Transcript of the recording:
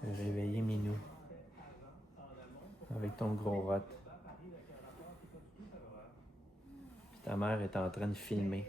T'as réveillé Minou avec ton gros rot. Puis ta mère est en train de filmer.